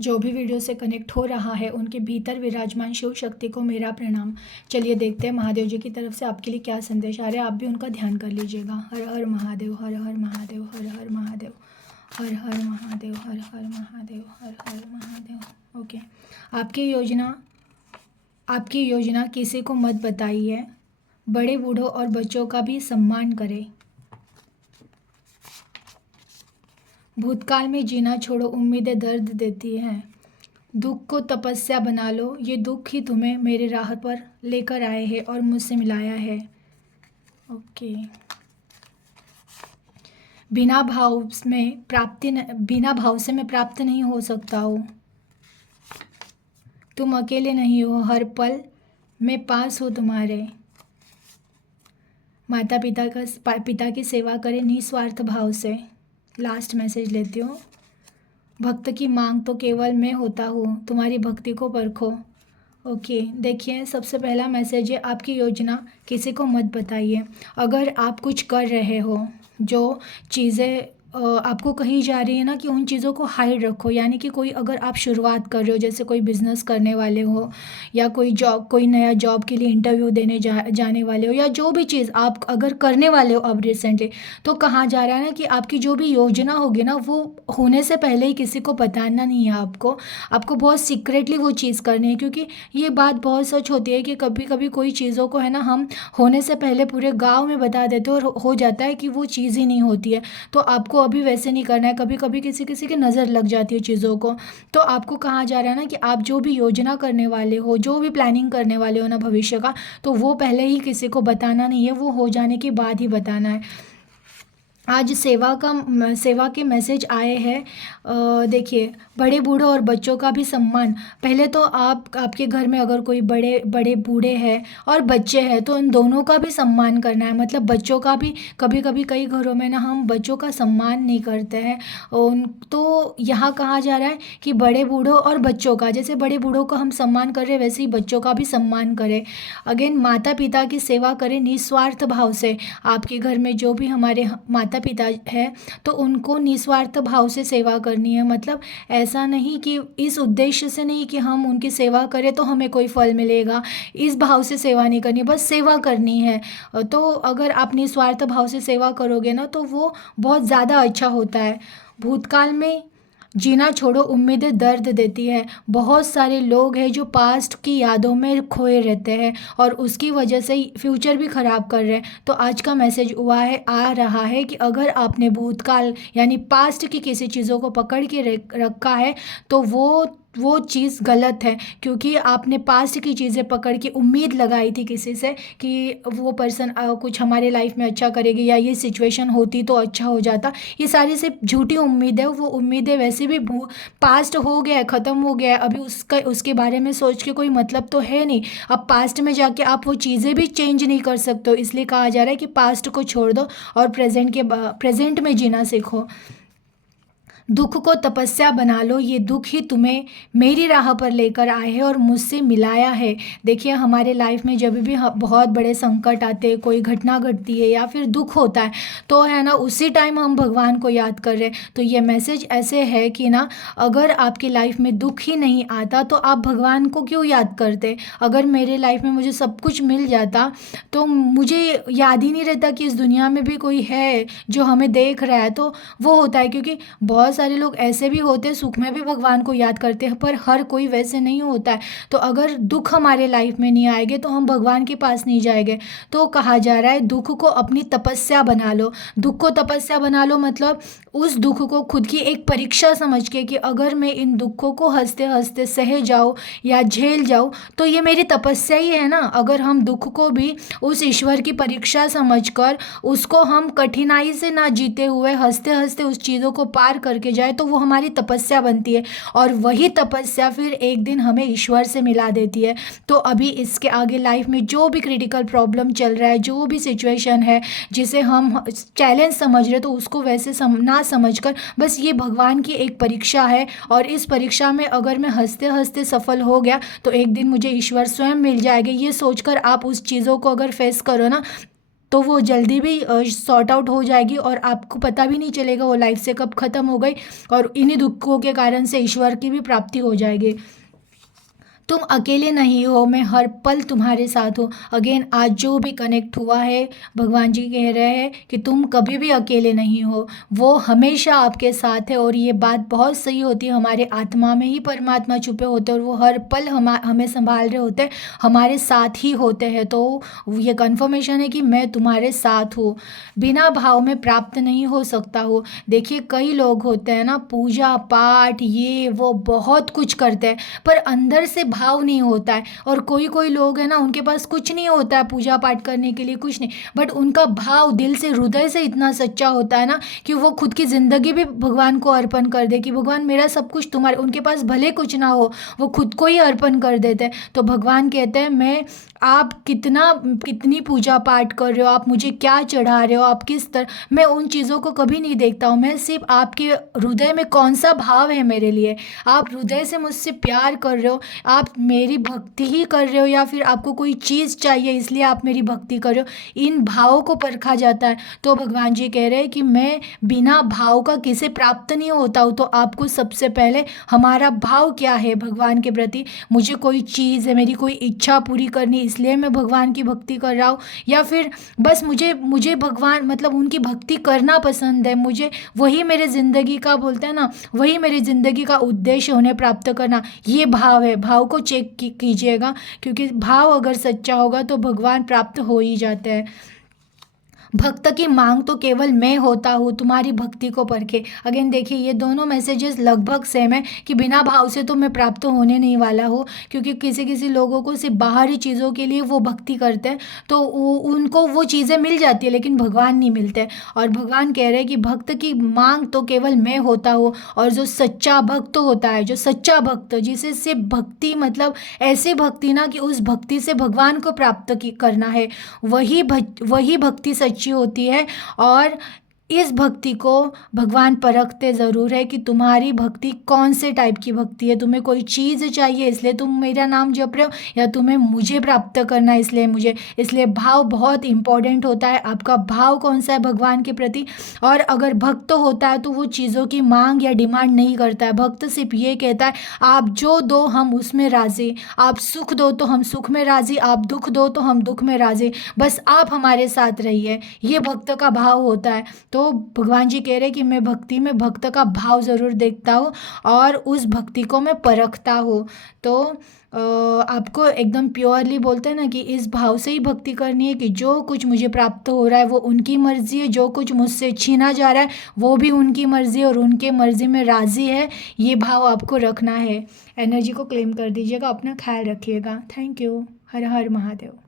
जो भी वीडियो से कनेक्ट हो रहा है उनके भीतर विराजमान शिव शक्ति को मेरा प्रणाम। चलिए देखते हैं महादेव जी की तरफ से आपके लिए क्या संदेश आ रहा है। आप भी उनका ध्यान कर लीजिएगा। हर हर महादेव, हर हर महादेव, हर हर महादेव, हर हर महादेव, हर हर महादेव, हर हर महादेव। ओके, आपकी योजना किसी को मत बताइए। बड़े बूढ़ों और बच्चों का भी सम्मान करें। भूतकाल में जीना छोड़ो, उम्मीदें दर्द देती हैं। दुख को तपस्या बना लो, ये दुख ही तुम्हें मेरे राह पर लेकर आए हैं और मुझसे मिलाया है। ओके, बिना भाव से मैं प्राप्त नहीं हो सकता हूँ। तुम अकेले नहीं हो, हर पल मैं पास हूँ तुम्हारे। माता पिता की सेवा करें निस्वार्थ भाव से। लास्ट मैसेज लेती हूँ। भक्त की मांग तो केवल मैं होता हूँ, तुम्हारी भक्ति को परखो। ओके, देखिए सबसे पहला मैसेज है, आपकी योजना किसी को मत बताइए। अगर आप कुछ कर रहे हो, जो चीज़ें आपको कही जा रही है ना, कि उन चीज़ों को हाइड रखो। यानी कि कोई अगर आप शुरुआत कर रहे हो, जैसे कोई बिज़नेस करने वाले हो, या कोई नया जॉब के लिए इंटरव्यू देने जाने वाले हो, या जो भी चीज़ आप अगर करने वाले हो अब रिसेंटली, तो कहा जा रहा है ना कि आपकी जो भी योजना होगी ना, वो होने से पहले ही किसी को बताना नहीं है। आपको बहुत सीक्रेटली वो चीज़ करनी है। क्योंकि ये बात बहुत सच होती है कि कभी कभी कोई चीज़ों को है ना, हम होने से पहले पूरे गांव में बता देते हैं और हो जाता है कि वो चीज़ ही नहीं होती है। तो आपको अभी वैसे नहीं करना है। कभी कभी किसी किसी की नज़र लग जाती है चीज़ों को। तो आपको कहा जा रहा है ना कि आप जो भी योजना करने वाले हो, जो भी प्लानिंग करने वाले हो ना भविष्य का, तो वो पहले ही किसी को बताना नहीं है, वो हो जाने के बाद ही बताना है। आज सेवा के मैसेज आए हैं। देखिए, बड़े बूढ़ों और बच्चों का भी सम्मान। पहले तो आपके घर में अगर कोई बड़े बड़े बूढ़े हैं और बच्चे हैं, तो इन दोनों का भी सम्मान करना है। मतलब बच्चों का भी, कभी कभी कई घरों में ना हम बच्चों का सम्मान नहीं करते हैं। तो यहाँ कहा जा रहा है कि बड़े बूढ़ों और बच्चों का, जैसे बड़े बूढ़ों का हम सम्मान कर रहे हैं, वैसे ही बच्चों का भी सम्मान करें। अगेन, माता पिता की सेवा करें निस्वार्थ भाव से। आपके घर में जो भी हमारे माता पिता है, तो उनको निस्वार्थ भाव से सेवा करनी है। मतलब ऐसा नहीं कि इस उद्देश्य से नहीं कि हम उनकी सेवा करें तो हमें कोई फल मिलेगा, इस भाव से सेवा नहीं करनी, बस सेवा करनी है। तो अगर आप निस्वार्थ भाव से सेवा करोगे ना, तो वो बहुत ज़्यादा अच्छा होता है। भूतकाल में जीना छोड़ो, उम्मीदें दर्द देती है। बहुत सारे लोग हैं जो पास्ट की यादों में खोए रहते हैं और उसकी वजह से फ्यूचर भी ख़राब कर रहे हैं। तो आज का मैसेज आ रहा है कि अगर आपने भूतकाल यानी पास्ट की किसी चीज़ों को पकड़ के रखा है, तो वो चीज़ गलत है। क्योंकि आपने पास्ट की चीज़ें पकड़ के उम्मीद लगाई थी किसी से कि वो पर्सन कुछ हमारे लाइफ में अच्छा करेगी, या ये सिचुएशन होती तो अच्छा हो जाता। ये सारी सिर्फ झूठी उम्मीद है। वो उम्मीदें वैसे भी पास्ट हो गया है, ख़त्म हो गया है। अभी उसके बारे में सोच के कोई मतलब तो है नहीं। अब पास्ट में जाके आप वो चीज़ें भी चेंज नहीं कर सकते हो। इसलिए कहा जा रहा है कि पास्ट को छोड़ दो और प्रेजेंट में जीना सीखो। दुख को तपस्या बना लो, ये दुख ही तुम्हें मेरी राह पर लेकर आए हैं और मुझसे मिलाया है। देखिए, हमारे लाइफ में जब भी बहुत बड़े संकट आते हैं, कोई घटना घटती है या फिर दुख होता है, तो है ना, उसी टाइम हम भगवान को याद कर रहे हैं। तो ये मैसेज ऐसे है कि ना, अगर आपकी लाइफ में दुख ही नहीं आता तो आप भगवान को क्यों याद करते। अगर मेरे लाइफ में मुझे सब कुछ मिल जाता, तो मुझे याद ही नहीं रहता कि इस दुनिया में भी कोई है जो हमें देख रहा है। तो वो होता है, क्योंकि बहुत सारे लोग ऐसे भी होते हैं, सुख में भी भगवान को याद करते हैं, पर हर कोई वैसे नहीं होता है। तो अगर दुख हमारे लाइफ में नहीं आएंगे तो हम भगवान के पास नहीं जाएंगे। तो कहा जा रहा है, दुख को अपनी तपस्या बना लो। दुख को तपस्या बना लो मतलब उस दुख को खुद की एक परीक्षा समझ के, कि अगर मैं इन दुखों को हंसते हंसते सह जाऊँ या झेल जाऊँ, तो ये मेरी तपस्या ही है ना। अगर हम दुख को भी उस ईश्वर की परीक्षा समझकर उसको हम कठिनाई से ना जीते हुए हंसते हंसते उस चीज़ों को पार करके जाए, तो वो हमारी तपस्या बनती है। और वही तपस्या फिर एक दिन हमें ईश्वर से मिला देती है। तो अभी इसके आगे लाइफ में जो भी क्रिटिकल प्रॉब्लम चल रहा है, जो भी सिचुएशन है जिसे हम चैलेंज समझ रहे, तो उसको वैसे ना समझकर बस ये भगवान की एक परीक्षा है, और इस परीक्षा में अगर मैं हंसते हंसते सफल हो गया, तो एक दिन मुझे ईश्वर स्वयं मिल जाएगा। ये सोचकर आप उस चीज़ों को अगर फेस करो ना, तो वो जल्दी भी सॉर्ट आउट हो जाएगी और आपको पता भी नहीं चलेगा वो लाइफ से कब ख़त्म हो गई, और इन्हीं दुखों के कारण से ईश्वर की भी प्राप्ति हो जाएगी। तुम अकेले नहीं हो, मैं हर पल तुम्हारे साथ हूँ। अगेन आज जो भी कनेक्ट हुआ है, भगवान जी कह रहे हैं कि तुम कभी भी अकेले नहीं हो, वो हमेशा आपके साथ है। और ये बात बहुत सही होती है, हमारे आत्मा में ही परमात्मा छुपे होते हैं और वो हर पल हमें संभाल रहे होते हैं, हमारे साथ ही होते हैं। तो ये कन्फर्मेशन है कि मैं तुम्हारे साथ हूँ, बिना भाव में प्राप्त नहीं हो सकता हो। देखिए कई लोग होते हैं ना, पूजा पाठ ये वो बहुत कुछ करते हैं, पर अंदर से भाव नहीं होता है। और कोई कोई लोग हैं ना, उनके पास कुछ नहीं होता है पूजा पाठ करने के लिए, कुछ नहीं, बट उनका भाव दिल से हृदय से इतना सच्चा होता है ना कि वो खुद की ज़िंदगी भी भगवान को अर्पण कर दे कि भगवान मेरा सब कुछ तुम्हारे, उनके पास भले कुछ ना हो, वो खुद को ही अर्पण कर देते हैं। तो भगवान कहते हैं मैं, आप कितनी पूजा पाठ कर रहे हो, आप मुझे क्या चढ़ा रहे हो, आप किस तरह, मैं उन चीज़ों को कभी नहीं देखता हूँ, मैं सिर्फ आपके हृदय में कौन सा भाव है मेरे लिए। आप हृदय से मुझसे प्यार कर रहे हो, आप मेरी भक्ति ही कर रहे हो, या फिर आपको कोई चीज़ चाहिए इसलिए आप मेरी भक्ति कर रहे हो, इन भावों को परखा जाता है। तो भगवान जी कह रहे हैं कि मैं बिना भाव का किसे प्राप्त नहीं होता हूँ। तो आपको सबसे पहले हमारा भाव क्या है भगवान के प्रति, मुझे कोई चीज़ है, मेरी कोई इच्छा पूरी करनी इसलिए मैं भगवान की भक्ति कर रहा हूँ, या फिर बस मुझे मुझे भगवान मतलब उनकी भक्ति करना पसंद है, मुझे वही मेरे ज़िंदगी का बोलते हैं ना, वही मेरी ज़िंदगी का उद्देश्य उन्हें प्राप्त करना, ये भाव है। भाव को चेक कीजिएगा, क्योंकि भाव अगर सच्चा होगा तो भगवान प्राप्त हो ही जाते हैं। भक्त की मांग तो केवल मैं होता हूँ, तुम्हारी भक्ति को परखे। अगेन देखिए ये दोनों मैसेजेस लगभग सेम है कि बिना भाव से तो मैं प्राप्त होने नहीं वाला हूँ, क्योंकि किसी किसी लोगों को सिर्फ बाहरी चीज़ों के लिए वो भक्ति करते हैं तो उनको वो चीज़ें मिल जाती है लेकिन भगवान नहीं मिलते। और भगवान कह रहे हैं कि भक्त की मांग तो केवल मैं होता हूँ, और जो सच्चा भक्त होता है, जो सच्चा भक्त जिसे सिर्फ भक्ति मतलब ऐसी भक्ति ना कि उस भक्ति से भगवान को प्राप्त करना है, वही भक्ति सच्ची होती है। और इस भक्ति को भगवान परखते ज़रूर है कि तुम्हारी भक्ति कौन से टाइप की भक्ति है, तुम्हें कोई चीज़ चाहिए इसलिए तुम मेरा नाम जप रहे हो, या तुम्हें मुझे प्राप्त करना है इसलिए भाव बहुत इंपॉर्टेंट होता है। आपका भाव कौन सा है भगवान के प्रति। और अगर भक्त होता है तो वो चीज़ों की मांग या डिमांड नहीं करता है, भक्त सिर्फ ये कहता है आप जो दो हम उसमें राज़ी, आप सुख दो तो हम सुख में राज़ी, आप दुख दो तो हम दुख में राज़ी, बस आप हमारे साथ रहिए, ये भक्त का भाव होता है। तो भगवान जी कह रहे हैं कि मैं भक्ति में भक्त का भाव ज़रूर देखता हूँ और उस भक्ति को मैं परखता हूँ। तो आपको एकदम प्योरली बोलते हैं ना कि इस भाव से ही भक्ति करनी है कि जो कुछ मुझे प्राप्त हो रहा है वो उनकी मर्ज़ी है, जो कुछ मुझसे छीना जा रहा है वो भी उनकी मर्ज़ी और उनके मर्ज़ी में राज़ी है, ये भाव आपको रखना है। एनर्जी को क्लेम कर दीजिएगा, अपना ख्याल रखिएगा। Thank you. Her her Mahadev.